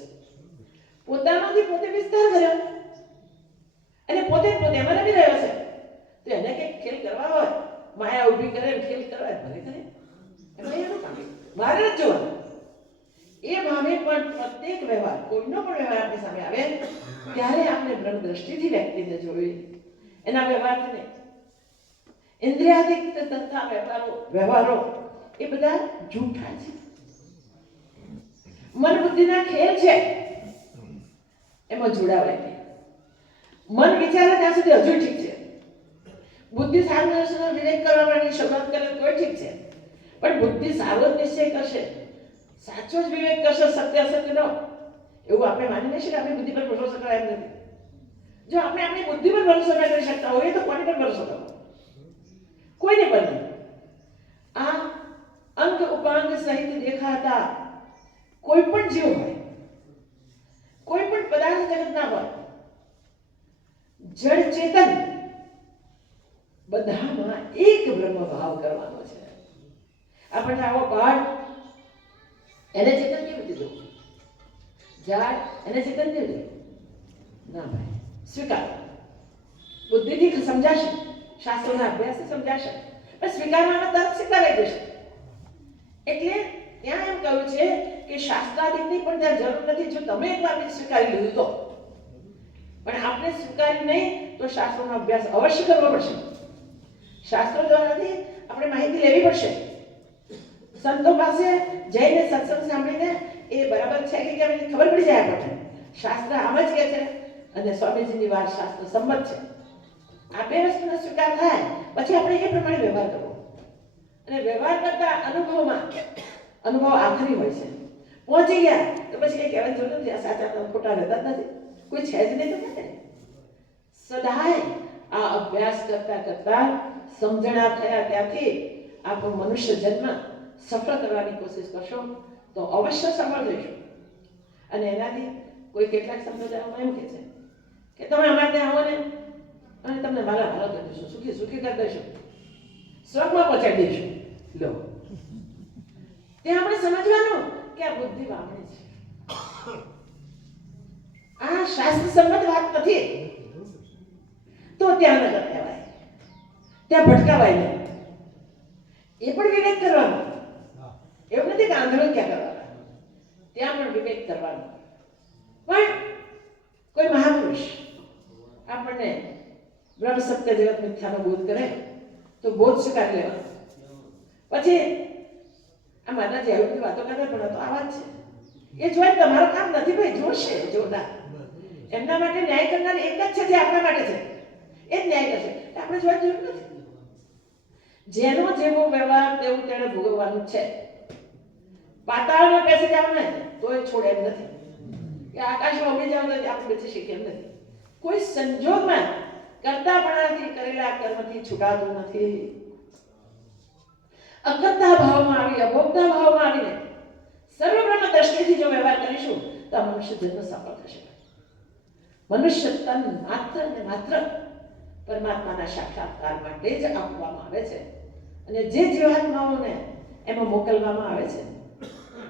પોતામાંથી પોતે વિસ્તાર કર્યો અને પોતે પોતે એમાં રમી રહ્યો છે. તો એને કંઈક ખેલ કરવા હોય, માયા ઊભી કરે, ખેલ કરવા ભલે કરે, એમાં એનું કામ મારે જ જોવાનું. એ ભાવે પણ પ્રત્યેક વ્યવહાર, કોઈનો પણ વ્યવહાર આપણી સામે આવે ત્યારે આપણે બ્રહ્મ દ્રષ્ટિથી વ્યક્તિને જોઈએ, એના વ્યવહારથી નહીં. ઇન્દ્રિયાધિક તથા વ્યવહારો એ બધા જૂઠા છે, મન બુદ્ધિના ખેલ છે, એમાં જોડાવાય નહીં. મન વિચારે ત્યાં સુધી હજુ ઠીક છે, બુદ્ધિ સારો વિવેક કરવા માટે શરૂઆત કરે તો ઠીક છે, પણ બુદ્ધિ સારો જ નિશ્ચય કરશે, સાચો જ વિવેક કરશે, સત્ય અસત્યનો એવું આપણે માની લઈશું કે આપણી બુદ્ધિ પર ભરોસો કરાય એમ નથી. જો આપણે આપણી બુદ્ધિ પર ભરોસો ન કરી શકતા હોઈએ તો કોની પર ભરોસો કરવો? કોઈને પર નહીં. આ અંગ ઉપાંગ સહિત દેખાતા કોઈ પણ જીવ હોય, કોઈ પણ પદાર્થ જગતના હોય, જડ ચેતન બધામાં એક બ્રહ્મ ભાવ કરવાનો છે. આપણને આવો પાઠ એને ચેતન કેવી રીતે જોવું? ઝાડ એને ચેતન કેવી રીતે? ના ભાઈ, સ્વીકાર. બુદ્ધિથી સમજાશે, શાસ્ત્રોના અભ્યાસથી સમજાશે, પણ સ્વીકારવામાં તરત સ્વીકારાઈ જશે. એટલે ત્યાં એમ કહ્યું છે કે શાસ્ત્રાદિકની પણ ત્યાં જરૂર નથી. જો તમે એકવાર સ્વીકારી લીધું તો, પણ આપણે સ્વીકારી નહીં તો શાસ્ત્રોનો અભ્યાસ અવશ્ય કરવો પડશે. શાસ્ત્રો દ્વારાથી આપણે માહિતી લેવી પડશે. સંતો પાસે જઈને સત્સંગ સાંભળીને એ બરાબર છે કે કેમ એની ખબર પડી જાય આપણને. શાસ્ત્ર આમ જ કહે છે અને સ્વામીજીની વાત શાસ્ત્ર સંમત છે. આ બે વસ્તુનો સ્વીકાર થાય પછી આપણે એ પ્રમાણે વ્યવહાર કરવો. અને વ્યવહાર કરતા અનુભવમાં અનુભવ આખરી હોય છે. પહોંચી ગયા તો પછી કંઈ કહેવાની જરૂર નથી. આ સાચા તો ખોટા રહેતા જ નથી, કોઈ છે જ નહીં તો કહે. સદાય આ અભ્યાસ કરતા કરતા સમજણા થયા ત્યાંથી આપણો મનુષ્ય જન્મ સફળ કરવાની કોશિશ કરશો તો અવશ્ય સફળ થઈશું. અને એનાથી કોઈ કેટલાક સંપ્રદાયોમાં એમ કહે છે કે તમે અમારે ત્યાં આવો ને અને તમને મારા ભાલો કરી દઈશું, સુખી સુખી કરી દઈશું, સ્વર્ગમાં પહોંચાડી દઈશું. લો, ત્યાં આપણે સમજવાનું કે આ બુદ્ધિ વાપરી છે, આ શાસ્ત્ર સંમત વાત નથી. તો ત્યાં ન કહેવાય, ત્યાં ભટકાવાય નહીં. એ પણ વિવેક કરવાનો. એવું નથી કે આંધળો ક્યાં કરવાના. ત્યાં પણ વિવેક કરવાનો. પણ કોઈ મહાપુરુષ આપણને બ્રહ્મ સત્ય જગત મિથ્યાનો બોધ કરે તો બોધ સ્વીકારી લેવાનો. પછી આ માતાજી આવી બધી વાતો કરે પણ તો આવા જ છે એ જોઈ તમારું કામ નથી ભાઈ, જોશે જોરદાર. એમના માટે ન્યાય કરનાર એક જ છે જે આપણા માટે છે, એ જ ન્યાય કરશે. આપણે જોવા જરૂર નથી. જેનો જેવો વ્યવહાર તેવું તેને ભોગવવાનું છે. પાતાળમાં બેસી જાવ ને તો એ છોડે એમ નથી, કે આકાશમાં ઉડી જાવ તો આપણે બેસી શકીએ એમ નથી. કોઈ સંજોગમાં કરતાપણાથી કરેલા કર્મથી છૂટાતું નથી. અકર્તા ભાવમાં આવી, અભોગતા ભાવમાં આવીને સર્વબ્રહ્મ દ્રષ્ટિથી જો વ્યવહાર કરીશું તો મનુષ્ય જન્મ સફળ થશે. મનુષ્ય તન માત્ર ને માત્ર પરમાત્માના સાક્ષાત્કાર માટે જ આપવામાં આવે છે. અને જે જીવાત્માઓને એમાં મોકલવામાં આવે છે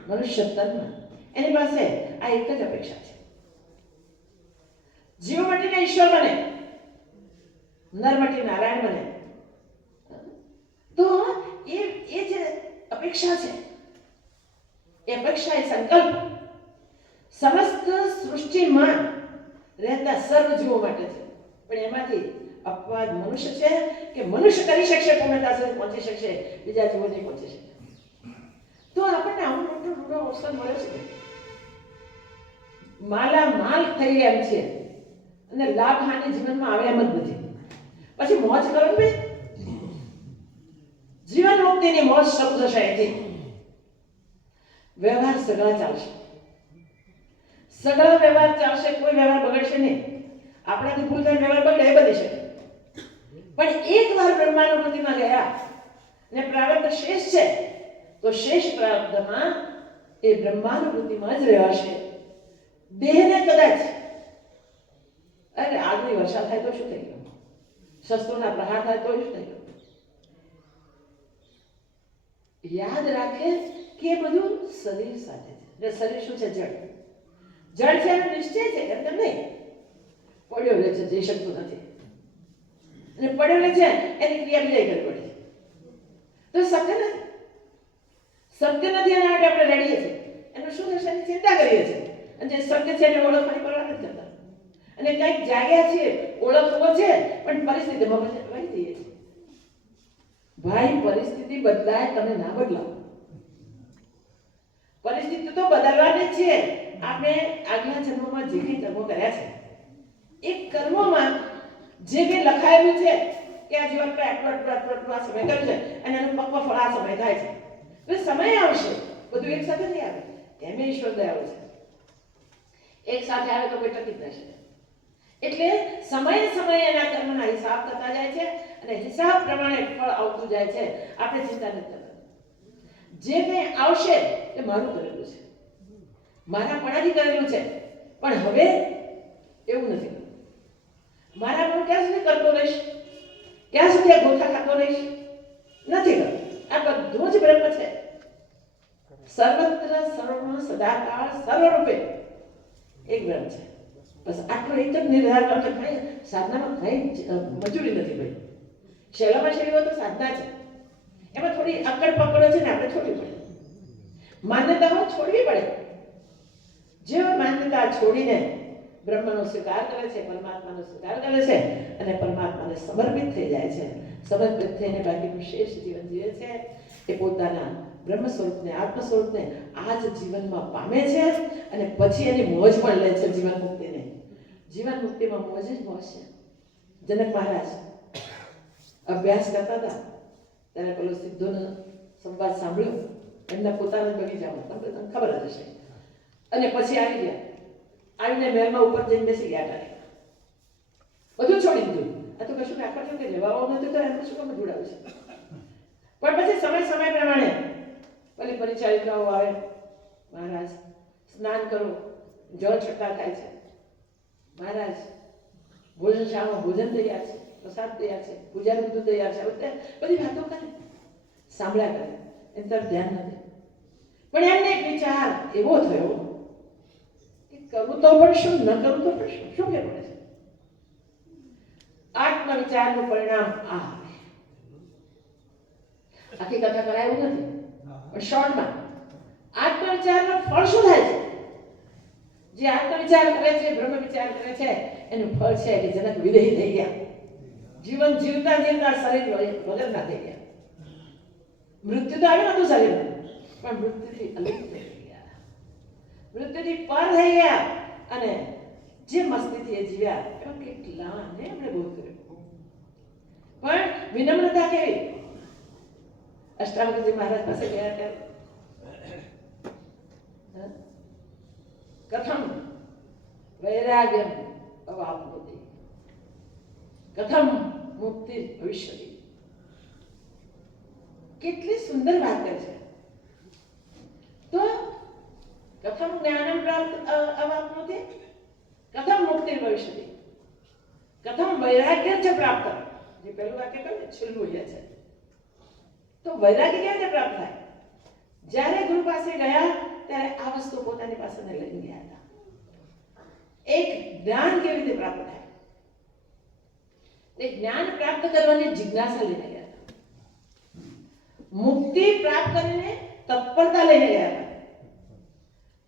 મનુષ્ય તનમાં, એની પાસે આ એક જ અપેક્ષા છે, જીવ મટીને ઈશ્વર બને, નર મટી નારાયણ બને. તો એ જે અપેક્ષા છે, એ અપેક્ષા, એ સંકલ્પ સમસ્ત સૃષ્ટિમાં રહેતા સર્વ જીવો માટે છે. પણ એમાંથી અપવાદ મનુષ્ય છે કે મનુષ્ય કરી શકશે, પૂર્ણતા સુધી પહોંચી શકશે, બીજા જીવો નહીં પહોંચી શકે. તો આપણને આવું મોટો રૂડો અવસર મળ્યો છે, માલા માલ થઈ એમ છે અને લાભ હાનિ જીવનમાં આવે એમ જ નથી. પછી મોજ કરો ને, જીવન મુક્તિની મોજ શરૂ થશે. એથી વ્યવહાર સગળા ચાલશે, સગળા વ્યવહાર ચાલશે, કોઈ વ્યવહાર બગડશે નહીં. આપણાથી ભૂલ થાય વ્યવહાર બગડે એ બની શકે, પણ એકવાર બ્રહ્માનુભૂતિમાં ગયા ને પ્રારબ્ધ શેષ છે તો શેષ પ્રારબ્ધમાં એ બ્રહ્માનુભૂતિમાં જ રહેવાશે. દેહને કદાચ અરે આગની વર્ષા થાય તો શું થઈ ગયું, શસ્ત્રોના પ્રહાર થાય તો શું થઈ ગયું, યાદ રાખે કે એ બધું શરીર સાથે છે. શરીર શું છે? જળ. જળ છે એનો નિશ્ચય છે, એમ નહીં પડ્યો રહે છે, જઈ શકતું નથી. અને પડ્યો રહે છે એની ક્રિયા બીજા કરવી પડે છે. તો સત્ય નથી, સત્ય નથી એના માટે આપણે લડીએ છીએ. એનું શું થશે એની ચિંતા કરીએ છીએ. અને જે સત્ય છે એને ઓળખવાની પરવા નથી કરતા. અને કંઈક જાગ્યા છે, ઓળખવો છે, પણ પરિસ્થિતિમાં વહી જઈએ છીએ. ભાઈ પરિસ્થિતિ બદલાય, તમે ના બદલાવો. પરિસ્થિતિ તો બદલવાની જ છે. આપણે આગલા જન્મમાં જે કંઈ કર્મો કર્યા છે એ કર્મોમાં જે કંઈ લખાયેલું છે કે આ જીવન પર આટલો આ સમય કર્યો છે અને એનું પક્વ ફળ આ સમય થાય છે, તો સમય આવશે, બધું એક સાથે નહીં આવે. એમ ઈશ્વર દયાળુ છે, એક સાથે આવે તો કોઈ ટકી જ નથી. એટલે સમયે સમયે એના કર્મના હિસાબ થતા જાય છે અને હિસાબ પ્રમાણે ફળ આવતું જાય છે. આપણે ચિંતા નથી કરવાની. જે કંઈ આવશે એ મારું કરેલું છે, મારા પણાથી કરેલું છે. પણ હવે એવું નથી, મારા પણ ક્યાં સુધી કરતો રહીશ, ક્યાં સુધી આ ગોથા ખાતો રહીશ? નથી કરતો. આ બધું જ બ્રહ્મ છે, સર્વત્ર સર્વમાં સદાકાળ સર્વરૂપે એક બ્રહ્મ છે. બસ આટલો એક જ નિર્ધાર કરો કે ભાઈ સાધનામાં કંઈ મજૂરી નથી. ભાઈ શૈલામાં શૈલીઓ તો સાધના છે, એમાં થોડી અકડ પકડો છે ને આપણે છોડવી પડે, માન્યતાઓ છોડવી પડે. જે માન્યતા છોડીને બ્રહ્મનો સ્વીકાર કરે છે, પરમાત્માનો સ્વીકાર કરે છે અને પરમાત્માને સમર્પિત થઈ જાય છે, સમર્પિત થઈને બાકીનું શેષ જીવન જીવે છે, એ પોતાના બ્રહ્મ સ્વરૂપને, આત્મ સ્વરૂપને આ જ જીવનમાં પામે છે અને પછી એની મોજ પણ લે છે. જીવન મુક્તિને, જીવન મુક્તિમાં મોજ જ મોજ છે. જનક મહારાજ અભ્યાસ કરતા હતા ત્યારે પેલો સિદ્ધોનો સંવાદ સાંભળ્યો એમના પોતાના બગીચામાં, તમને ખબર જ હશે. અને પછી આવી ગયા, આવીને મહેલમાં ઉપર જઈને બેસી ગયા હતા, બધું છોડી દીધું. આ તો કશું રાખવા જેવું કે જવાબ નથી તો એમને શું કામ જોડાવું છે. પણ પછી સમય પ્રમાણે પેલી પરિચારિકાઓ આવે, મહારાજ સ્નાન કરો, જળ છઠ્ઠા થાય છે, મહારાજ ભોજનશાળામાં ભોજન તૈયાર છે, પ્રસાદ તૈયાર છે, પૂજાનું બધું તૈયાર છે. બધી વાતો કરે, સાંભળ્યા કરે, એમ તરફ ધ્યાન નથી. પણ એમને એક વિચાર એવો થયો કે કરવું તો પડશું, ન કરવું તો પડશું, શું કે પડે છે? આત્મવિચારનું પરિણામ આ આવે. આખી કથા કરાયું નથી પણ શોર્ટમાં આત્મવિચાર વિચારનો ફળ શું થાય છે? જે આત્મવિચાર કરે છે, બ્રહ્મ વિચાર કરે છે, એનું ફળ છે કે જનક વિદેહી થઈ ગયા, જીવન જીવતા જીવતા શરીર વગરના થઈ ગયા. મૃત્યુ તો આવ્યું નતું શરીર, પણ મૃત્યુથી અલગ થઈ ગયા, મૃત્યુથી પર થઈ ગયા, અને જે મસ્તીથી એ જીવ્યા એમાં કેટલાને આપણે બોધ કર્યો. પણ વિનમ્રતા કેવી? અષ્ટાવક્રજી મહારાજ પાસે ગયા ત્યારે કથમ વૈરાગ્યમ અવાપ્નોતિ, કથમ મુક્તિ ભવિષ્યતિ. કેટલી સુંદર વાત કરે છે. તો કથમ જ્ઞાનમ પ્રાપ્ત અવાપ્નોતિ, કથમ મુક્તિ ભવિષ્યતિ, કથમ વૈરાગ્યમ ચ પ્રાપ્ત. જે પહેલું વાક્ય કહ્યું ને છેલ્લું એ છે. તો વૈરાગ્ય કેવી રીતે પ્રાપ્ત થાય? જ્યારે ગુરુ પાસે ગયા ત્યારે આ વસ્તુ પોતાની પાસે લઈને ગયા હતા. એક જ્ઞાન કેવી રીતે પ્રાપ્ત થાય? એ જ્ઞાન પ્રાપ્ત કરવાની જિજ્ઞાસા લઈને ગયા હતા. મુક્તિ પ્રાપ્ત કરીને તત્પરતા લઈને ગયા હતા.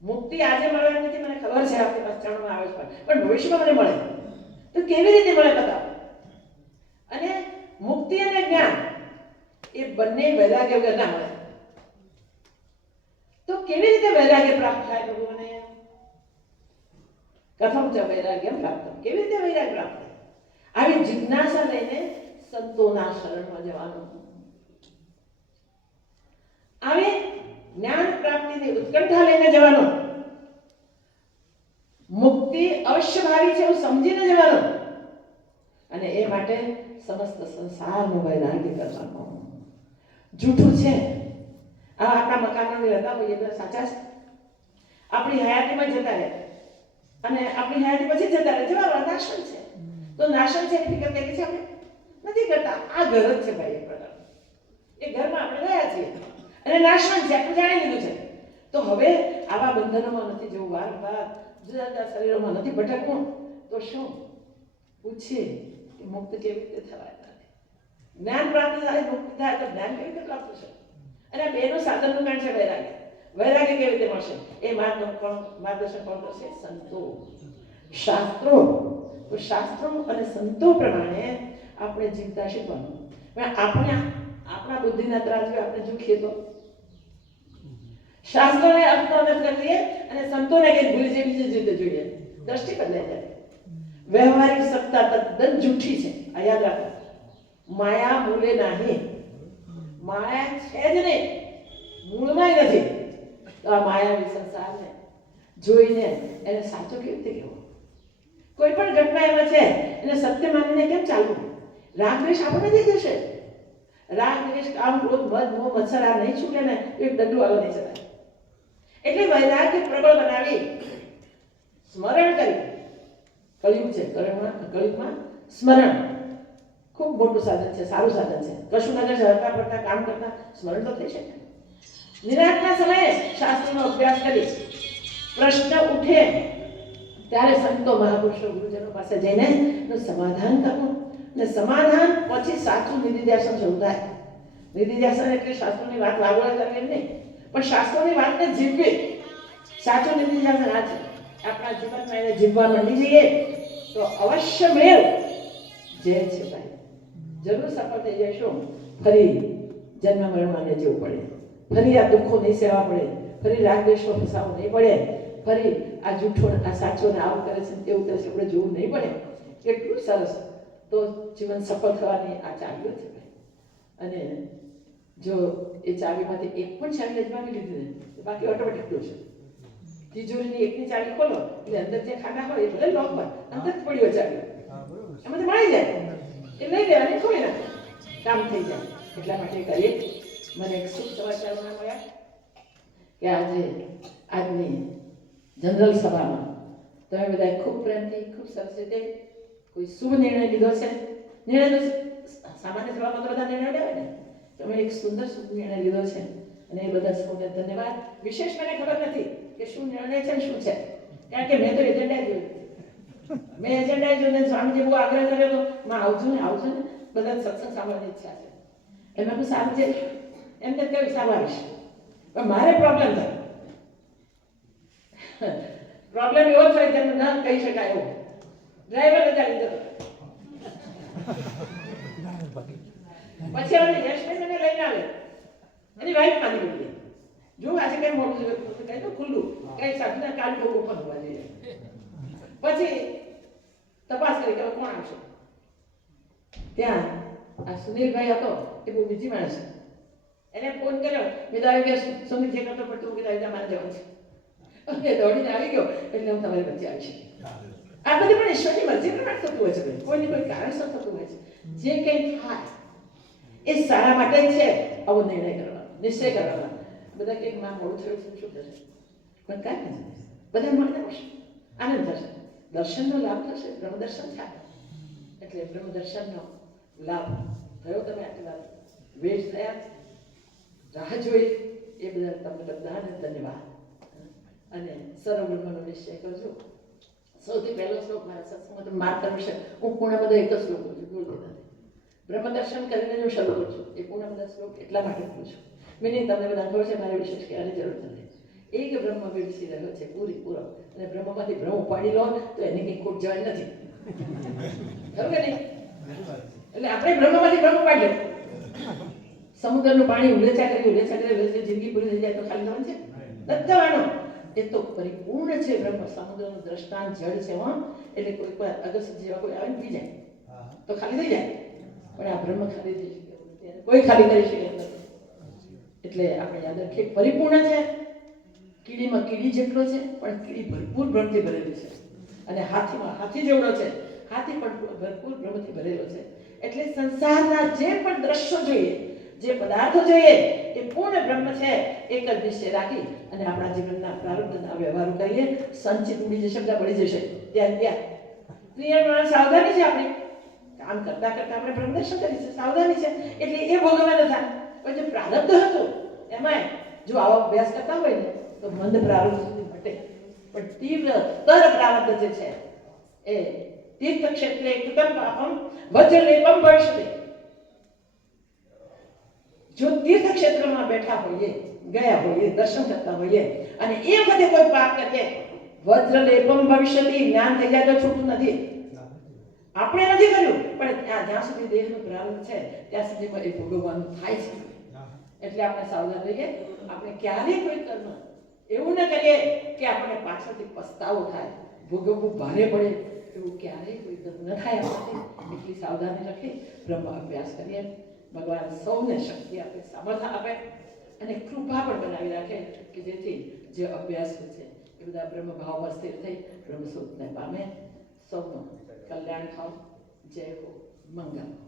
મુક્તિ આજે મળવાની નથી, મને ખબર છે, આપણી પાસે ચણમાં આવે છે, પણ ભવિષ્યમાં મને મળે તો કેવી રીતે મળે બતાવો. અને મુક્તિ અને જ્ઞાન એ બંને વૈરાગ્ય વગર ના મળે. તો કેવી રીતે વૈરાગ્ય પ્રાપ્ત થાય? પ્રભુને કથમ ચ વૈરાગ્યમ પ્રાપ્ત, કેવી રીતે વૈરાગ્ય પ્રાપ્ત થાય? આવી જિજ્ઞાસા લઈને સંતોના શરણમાં જવાનું, આવી જ્ઞાન પ્રાપ્તિની ઉત્કંઠા લઈને જવાનું, મુક્તિ અવશ્યભાવી છે એવું સમજીને જવાનું, અને એ માટે સમસ્ત સંસારનું વૈરાગ્ય કરવાનું. જૂઠું છે આ આપણા મકાનોની રહેતા હોઈએ તો સાચા છે, આપણી હયાતીમાં જતા રહે અને આપણી હયાતી પછી જતા રહે, જવાબ નાશન છે. તો નાશન છે એની ફિકર કરી છે આપણે નથી કરતા. આ ઘર જ છે ભાઈ, એક પ્રકાર એ ઘરમાં આપણે રહ્યા છીએ અને નાશન છે આપણે જાણી લીધું છે. તો હવે આવા બંધનોમાં નથી જવું, વારંવાર જુદા જુદા શરીરોમાં નથી ભટકવું. તો શું પૂછીએ કે મુક્ત કેવી રીતે થવાય? જ્ઞાન પ્રાપ્ત થાય, મુક્તિ થાય તો જ્ઞાન કેવી રીતે પ્રાપ્ત થશે? અને બેનું સાધનનું કારણ છે વૈરાગ્ય. વૈરાગ્ય કેવી રીતે મળશે? એ માર્ગદર્શન કોણ કરશે? સંતો, શાસ્ત્રો. તો શાસ્ત્રો અને સંતો પ્રમાણે આપણે જીવતા શીખવાનું. આપણે આપણા બુદ્ધિના ત્રાજવે આપણે ઝૂકીએ તો શાસ્ત્રોને અર્થનોરથ કરી દઈએ અને સંતોને કંઈક ભૂલી જઈએ, બીજી રીતે જોઈએ, દ્રષ્ટિ બદલાઈ જાય. વ્યવહારિક સત્તા તદ્દન જૂઠી છે, આ યાદ રાખો. માયા મૂલે નહીં, માયા છે જ નહીં, મૂળમાં નથી. તો આ માયાવી સંસારને જોઈને એને સાચું કેવી રીતે કહેવું? કોઈ પણ ઘટના એમાં છે એને સત્ય માનીને કેમ ચાલવું? રાગ દ્વેષ આપણને થઈ જશે. રાગ દ્વેષ કામ ક્રોધ મદ મોહ મત્સર આ નહીં છૂટે ને એક દંડુ વાળો નહીં ચલાય. એટલે વૈરાગ્ય પ્રબળ બનાવી સ્મરણ કરી. કળિયુગ છે, કળિયુગમાં સ્મરણ ખૂબ મોટું સાધન છે, સારું સાધન છે. કશું ના હરતા પડતા કામ કરતા સ્મરણ તો થઈ શકે. નિરાંતના સમયે શાસ્ત્રનો અભ્યાસ કરી પ્રશ્ન ઉઠે ત્યારે સંતો મહાપુરુષો ગુરુજનો પાસે જઈને એનું સમાધાન કરવું, અને સમાધાન પછી સાચું નિધિધ્યાસન શરૂ થાય. નિધિધ્યાસન એટલે શાસ્ત્રોની વાત વાગોળે કરવી એમ નહીં, પણ શાસ્ત્રોની વાતને જીવવી. સાચું નિધિધ્યાસન આ છે. આપણા જીવનમાં એને જીવવા માંડી જઈએ તો અવશ્ય મેળ જય છે ભાઈ, જરૂર સફળ થઈ જઈશું. ફરી જન્મ મરણમાં જવું પડે, ફરી આ દુઃખો નહીં સેવા પડે, ફરી રાગ દ્વેષમાં ફસાવું નહીં પડે, ફરી આ જૂઠો આ સાચોને આવું કરે છે તેવું કરે છે આપણે જોવું નહીં પડે. કેટલું સરસ. તો જીવન સફળ થવાની આ ચાવીઓ છે ભાઈ. અને જો એ ચાવીમાંથી એક પણ ચાવી અજમાવી લીધી ને બાકી ઓટોમેટિક છે. તિજોરીની એકની ચાવી ખોલો એટલે અંદર જે ખાના હોય એ ભલે લોકમાં અંદર જ પડ્યો ચાવી, એમાંથી મળી જાય એ લઈ લેવાની, ખોલી નાખે, કામ થઈ જાય. એટલા માટે કરીએ. મને એક શુભ સમાચાર મળ્યા કે આજે આજની જનરલ સભામાં તમે બધાએ ખૂબ પ્રેમથી ખૂબ સરસ રીતે કોઈ શુભ નિર્ણય લીધો છે. નિર્ણય તો સામાન્ય સભામાં તો બધા નિર્ણય લેવાય ને, તમે એક સુંદર શુભ નિર્ણય લીધો છે અને એ બધા સૌને ધન્યવાદ. વિશેષ મને ખબર નથી કે શું નિર્ણય છે શું છે, કારણ કે મેં તો એજન્ડા જોયું. મેં એજન્ડા જોઈને સ્વામીજી બહુ આગ્રહ કર્યો તો માં આવજો ને બધા સત્સંગ સાંભળવાની ઈચ્છા છે. એમાં હું સારું છે એમને કહ્યું સારું આવીશ, પણ મારે પ્રોબ્લેમ થાય. પ્રોબ્લેમ એવો થાય તેમ ના કહી શકાય એવો ડ્રાઈવર રજા લીધો પછી હવે યશભાઈ મને લઈને આવે એની વાઈફ માની ગઈ જો આજે કઈ મોટું કઈ તો ખુલ્લું કઈ સાધના કાલ લોકો ઓપન હોવા જોઈએ પછી તપાસ કરી કે કોણ આવશે ત્યાં આ સુનિલભાઈ હતો એ બહુ બીજી માણસ એને ફોન કર્યો મેં તો આવી ગયા સુમિત જે કરતો પડતો કે આવી મારે જવાનું છે અને દોડીને આવી ગયો એટલે હું તમારી વચ્ચે આવી છું આ બધી પણ ઈશ્વરની મરજી પ્રમાણે થતું હોય છે કોઈને કોઈ કારણસર થતું હોય છે જે કંઈ થાય એ સારા માટે જ છે આવો નિર્ણય કરવાનો નિશ્ચય કરવાનો બધા કંઈક માં મોડું થયું છે શું થશે પણ કાંઈ નથી બધા મળતા આવશે આનંદ થશે દર્શનનો લાભ થશે બ્રહ્મદર્શન થાય એટલે બ્રહ્મદર્શનનો લાભ થયો તમે આટલા વેશ થયા રાહ જોઈ એ બધા તમને બધાને ધન્યવાદ અને સર્વબ્રહ્મનો નિશ્ચય કરજો સૌથી પહેલો શ્લોક મારા સત્સંગમાં તો માર્ક કરવું છે હું પૂર્ણ બધા એક જ શ્લોક બોલું છું બોલતી નથી બ્રહ્મદર્શન કરીને હું શરૂ કરું છું એ પૂર્ણ બધા શ્લોક એટલા માટે બોલું છું મેં તમને બધા ખબર છે મારે વિશેષ કહેવાની જરૂર નથી એક બ્રહ્મ વિરસી રહ્યો છે પૂરો અને બ્રહ્મમાંથી બ્રહ્મ ઉપાડી લો તો એની કંઈ ખોટ જવાની નથી ખરું કે નહીં એટલે આપણે બ્રહ્મમાંથી બ્રહ્મ ઉપાડી લો સમુદ્રનું પાણી ઉલેચા કરી જિંદગી પૂરી થઈ જાય તો ખાલી થવાનું છે નથી થવાનો એ તો પરિપૂર્ણ છે બ્રહ્મ સમુદ્રનું દ્રષ્ટાંત જળ છે એટલે કોઈ પણ અગસ્ત જેવા કોઈ આવે ને પી જાય તો ખાલી થઈ જાય પણ આ બ્રહ્મ ખાલી થઈ શકે કોઈ ખાલી કરી શકે નથી એટલે આપણે યાદ રાખીએ પરિપૂર્ણ છે કીડીમાં કીડી જેટલો છે પણ કીડી ભરપૂર બ્રહ્મથી ભરેલી છે અને હાથીમાં હાથી જેવડો છે હાથી પણ ભરપૂર બ્રહ્મથી ભરેલો છે એટલે સંસારના જે પણ દ્રશ્યો જોઈએ જે પદાર્થો જોઈએ એ પૂર્ણ બ્રહ્મ છે એક જ નિશ્ચય રાખી અને આપણા જીવનના પ્રારબ્ધના વ્યવહારો કરીએ સંચિત ઉડી જશે બધા પડી જશે ત્યાં સાવધાની છે આપણી કામ કરતા આપણે બ્રહ્મદર્શન કરી છે સાવધાની છે એટલે એ ભોગવવા નથી પણ જે પ્રારબ્ધ હતું એમાં જો આવો અભ્યાસ કરતા હોય ને તો મંદ પ્રારબ્ધ સુધી ઘટે પણ તીવ્ર તર પ્રારબ્ધ જે છે એ તીર્થ ક્ષેત્રે કૃતમ પાપમ વજ્રલેપમ ભવિષ્યતિ જો તીર્થ ક્ષેત્રમાં બેઠા હોઈએ ગયા હોઈએ દર્શન કરતા હોઈએ અને એ વખતે કોઈ પાપ કરે વજ્રલેપમ ભવિષ્યતિ જ્ઞાન થઈ જાય તો છૂટું નથી આપણે નથી કર્યું પણ જ્યાં સુધી દેહનો પ્રારંભ છે ત્યાં સુધી કોઈ ભોગવવાનું થાય છે એટલે આપણે સાવધાન રહીએ આપણે ક્યારેય કોઈ કર્મ એવું ન કરીએ કે આપણે પાછળથી પસ્તાવો થાય ભોગવવું ભારે પડે એવું ક્યારેય કોઈ કર્મ ન થાય આપણાથી એટલી સાવધાની રાખી બ્રહ્મ અભ્યાસ કરીએ ભગવાન સૌને શક્તિ આપે સામર્થ્ય આપે અને કૃપા પણ બનાવી રાખે કે જેથી જે અભ્યાસ છે એ બધા બ્રહ્મ ભાવમાં સ્થિર થઈ બ્રહ્મ સ્વરૂપને પામે સૌનું કલ્યાણ થાવ જય હો મંગલ